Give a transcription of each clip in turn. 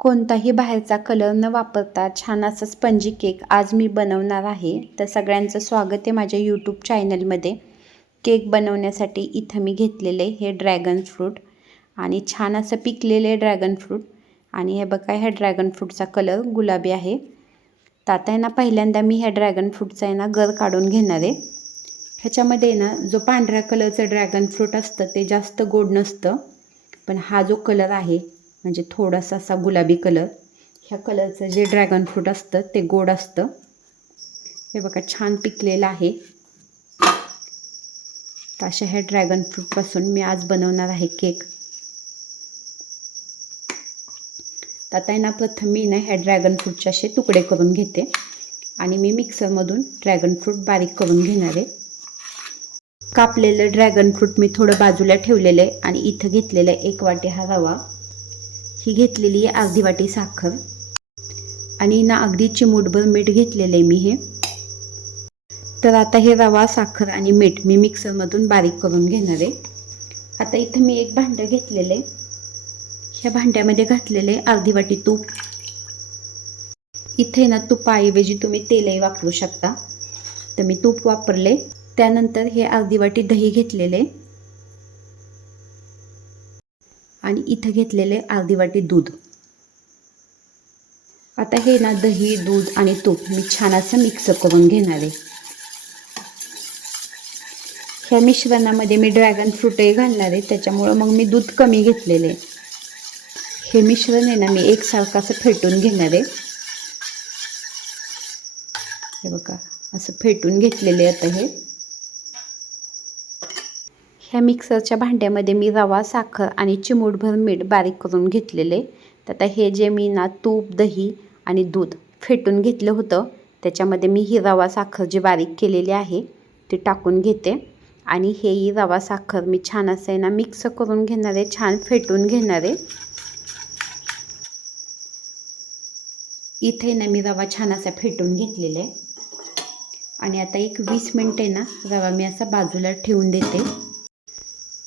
कोणताही बाहेरचा कलर न वापरता छान असा स्पंजी केक आज मी बनवणार आहे. तर सगळ्यांचं स्वागत आहे माझ्या यूट्यूब चॅनलमध्ये. केक बनवण्यासाठी इथं मी घेतलेले हे ड्रॅगन फ्रूट आणि छान असं पिकलेले ड्रॅगन फ्रूट. आणि हे बघा, ह्या ड्रॅगन फ्रूटचा कलर गुलाबी आहे. तर आता आहे ना, पहिल्यांदा मी ह्या ड्रॅगन फ्रूटचा आहे ना गर काढून घेणार आहे. ह्याच्यामध्ये ना जो पांढऱ्या कलरचं ड्रॅगन फ्रूट असतं ते जास्त गोड नसतं, पण हा जो कलर आहे म्हणजे थोडासा असा गुलाबी कलर, ह्या कलरचं जे ड्रॅगन फ्रूट असतं ते गोड असतं. हे बघा, छान पिकलेलं आहे. तर अशा ह्या ड्रॅगन फ्रूटपासून मी आज बनवणार आहे केक. तर आता आहे ना, प्रथम मी ना ह्या ड्रॅगन फ्रूटचे असे तुकडे करून घेते आणि मी मिक्सरमधून ड्रॅगन फ्रूट बारीक करून घेणार आहे. कापलेलं ड्रॅगन फ्रूट मी थोडं बाजूला ठेवलेलं आहे आणि इथं घेतलेलं आहे 1 वाटी हा रवा, ही घेतलेली आहे अर्धी वाटी साखर आणि ना अगदी चिमूटभर मीठ घेतलेलं आहे मी हे. तर आता हे रवा, साखर आणि मीठ मी मिक्सरमधून बारीक करून घेणार आहे. आता इथं मी एक भांडं घेतलेलं आहे. ह्या भांड्यामध्ये घातलेले अर्धी वाटी तूप. इथे ना तुपाऐवजी तुम्ही तेलही वापरू शकता, तर मी तूप वापरले. त्यानंतर हे अर्धी वाटी दही घेतलेले आणि इथं घेतलेले अर्धी वाटी दूध. आता हे ना दही, दूध आणि तूप मी छान असं मिक्स करून घेणार आहे. ह्या मिश्रणामध्ये मी ड्रॅगन फ्रूटही घालणार आहे, त्याच्यामुळं मग मी दूध कमी घेतलेले. हे मिश्रण आहे ना मी एकसारखं असं फेटून घेणार आहे. हे बघा, असं फेटून घेतलेले. आता ह्या मिक्सरच्या भांड्यामध्ये मी रवा, साखर आणि चिमूटभर मीठ बारीक करून घेतलेले. तर आता हे जे मी ना तूप, दही आणि दूध फेटून घेतलं होतं त्याच्यामध्ये मी ही रवा, साखर जी बारीक केलेली आहे ती टाकून घेते आणि हे रवा, साखर मी छान असं आहे ना मिक्स करून घेणार आहे, छान फेटून घेणार आहे. इथे ना मी रवा छान असा फेटून घेतलेला आहे आणि आता एक 20 मिनिट आहे ना रवा मी असा बाजूला ठेवून देते.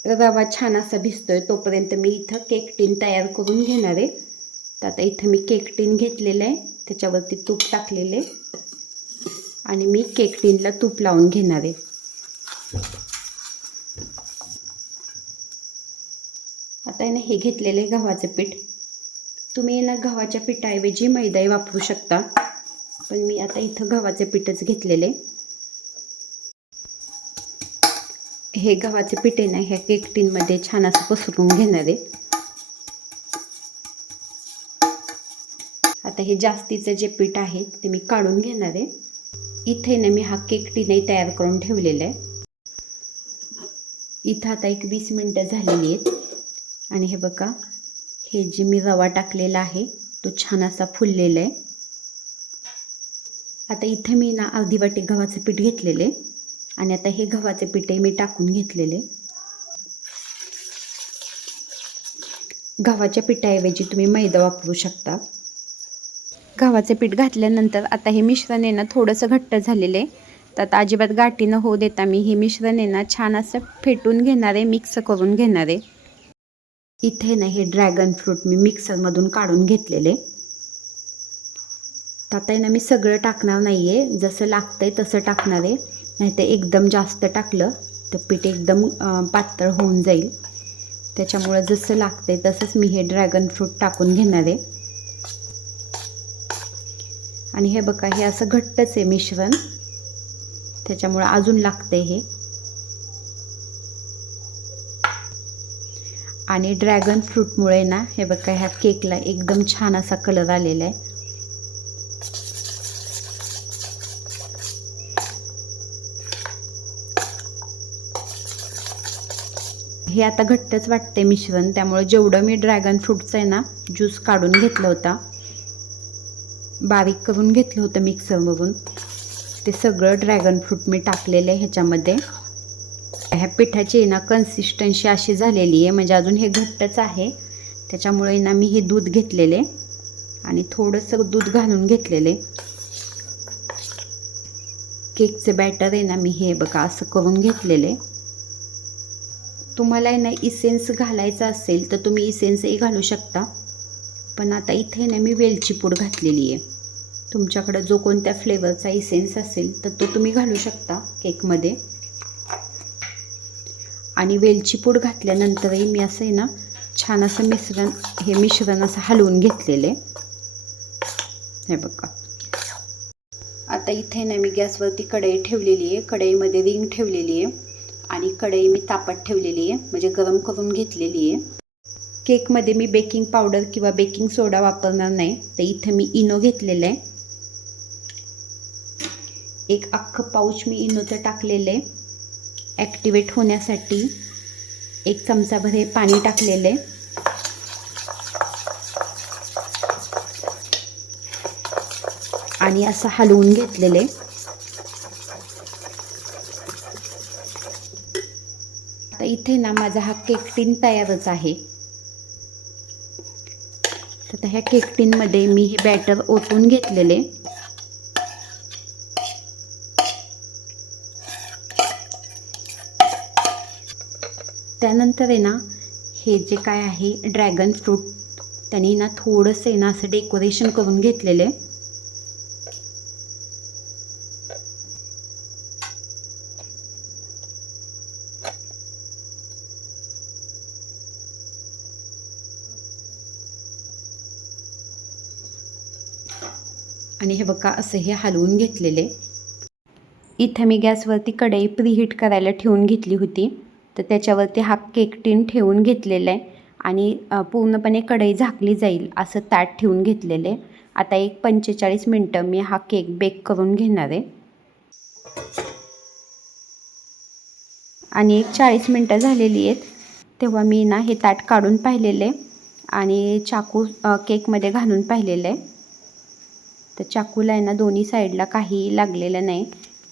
रवा छान असा भिजतोय तोपर्यंत मी इथं केक टीन तयार करून घेणार आहे. तर आता इथं मी केक टीन घेतलेलं आहे, त्याच्यावरती तूप टाकलेले आणि मी केक टीनला तूप लावून घेणार आहे. आता ना हे घेतलेले गव्हाचे पीठ. तुम्ही ना गव्हाच्या पिठाऐवजी मैदाही वापरू शकता, पण मी आता इथं गव्हाचे पीठच घेतलेले. हे गव्हाचे पीठ आहे ना ह्या केक टीनमध्ये छान असं पसरून घेणार आहे. आता हे जास्तीचं जे पीठ आहे ते मी काढून घेणार आहे. इथे ना मी हा केक टीनही तयार करून ठेवलेला आहे. इथं आता एक 20 मिनिटं झालेली आहेत आणि हे बघा, हे जे मी रवा टाकलेला आहे तो छान असा फुललेला आहे. आता इथे मी ना अर्धी वाटी गव्हाचे पीठ घेतलेले आणि आता हे गव्हाचे पीठही मी टाकून घेतलेले. गव्हाच्या पिठाऐवजी तुम्ही मैदा वापरू शकता. गव्हाचे पीठ घातल्यानंतर आता हे मिश्रण आहे ना थोडंसं घट्ट झालेलं आहे. तर आता अजिबात गाठी न होऊ देता मी हे मिश्रण आहे ना छान असं फेटून घेणार आहे, मिक्स करून घेणार आहे. इथे ना हे ड्रॅगन फ्रूट मी मिक्सरमधून काढून घेतलेले. तर आता ना मी सगळं टाकणार नाही आहे, जसं लागतंय तसं टाकणार आहे, नाहीतर एकदम जास्त टाकलं तर पीठ एकदम पातळ होऊन जाईल. त्याच्यामुळं जसं लागतंय तसंच मी हे ड्रॅगन फ्रूट टाकून घेणार आहे. आणि हे बघा, हे असं घट्टच आहे मिश्रण, त्याच्यामुळं अजून लागतंय हे. आणि ड्रॅगन फ्रूटमुळे ना हे बघा ह्या केकला एकदम छान असा कलर आलेला आहे. हे आता घट्टच वाटते मिश्रण, त्यामुळे जेवढं मी ड्रॅगन फ्रूटचं आहे ना ज्यूस काढून घेतलं होता, बारीक करून घेतलं होतं मिक्सरवरून, ते सगळं ड्रॅगन फ्रूट मी टाकलेलं आहे ह्याच्यामध्ये. ह्या पिठाची ना कन्सिस्टन्सी अशी झालेली आहे, म्हणजे अजून हे घट्टच आहे. त्याच्यामुळे ना मी हे दूध घेतलेले आणि थोडंसं दूध घालून घेतलेले. केकचं बॅटर आहे ना मी हे बघा असं करून घेतलेले. तुम्हाला ना इसेन्स घालायचा असेल तर तुम्ही इसेन्सही घालू शकता, पण आता इथे ना मी वेलची पूड घातलेली आहे. तुमच्याकडं जो कोणत्या फ्लेवरचा इसेन्स असेल तर तो तुम्ही घालू शकता केकमध्ये. आणि वेलची पूड घातल्यानंतरही मी असं आहे ना छान असं मिश्रण असं हलवून घेतलेलं आहे. हे बघा. आता इथे ना मी गॅसवरती कढई ठेवलेली आहे. कढईमध्ये रिंग ठेवलेली आहे आणि कढई मी तापत ठेवलेली आहे, म्हणजे गरम करून घेतलेली आहे. केकमध्ये मी बेकिंग पावडर किंवा बेकिंग सोडा वापरणार नाही, तर इथे मी इनो घेतलेलं आहे. एक अख्खं पाऊच मी इनोचं टाकलेलं आहे. ॲक्टिवेट होण्यासाठी 1 चमचाभर हे पाणी टाकलेलं आहे. आणि असं हलवून घेतलेलं आहे. आता इथे ना माझा हा केक टीन तयारच आहे. तर ह्या केक टीनमध्ये मी हे बॅटर ओतून घेतलेले. त्यानंतर आहे ना हे जे काय आहे ड्रॅगन फ्रूट, त्यांनी ना थोडंसं आहे ना असं डेकोरेशन करून घेतलेले. आणि हे बघा असं हे हलवून घेतलेले. इथे मी गॅसवरती कढई प्रीहीट करायला ठेवून घेतली होती. तर त्याच्यावरती हा केक टीन ठेवून घेतलेला आहे आणि पूर्णपणे कढई झाकली जाईल असं ताट ठेवून घेतलेले. आता एक 45 मिनटं मी हा केक बेक करून घेणार आहे. आणि एक 40 मिनटं झालेली आहेत. तेव्हा मी ना हे ताट काढून पाहिलेले आणि चाकू केकमध्ये घालून पाहिलेलं आहे. तर चाकूला आहे ना दोन्ही साईडला काहीही लागलेलं नाही.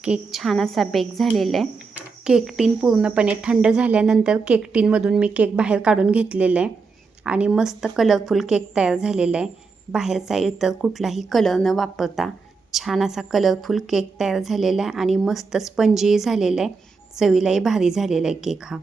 केक छान असा बेक झालेला आहे. केक टीन पूर्णपणे थंड झाल्यानंतर केक टीनमधून मी केक बाहेर काढून घेतलेला आहे आणि मस्त कलरफुल केक तयार झालेला आहे. बाहेरचा इतर कुठलाही कलर न वापरता छान असा कलरफुल केक तयार झालेला आहे आणि मस्त स्पंजी झालेला आहे. चवीलाही भारी झालेला आहे केक हा.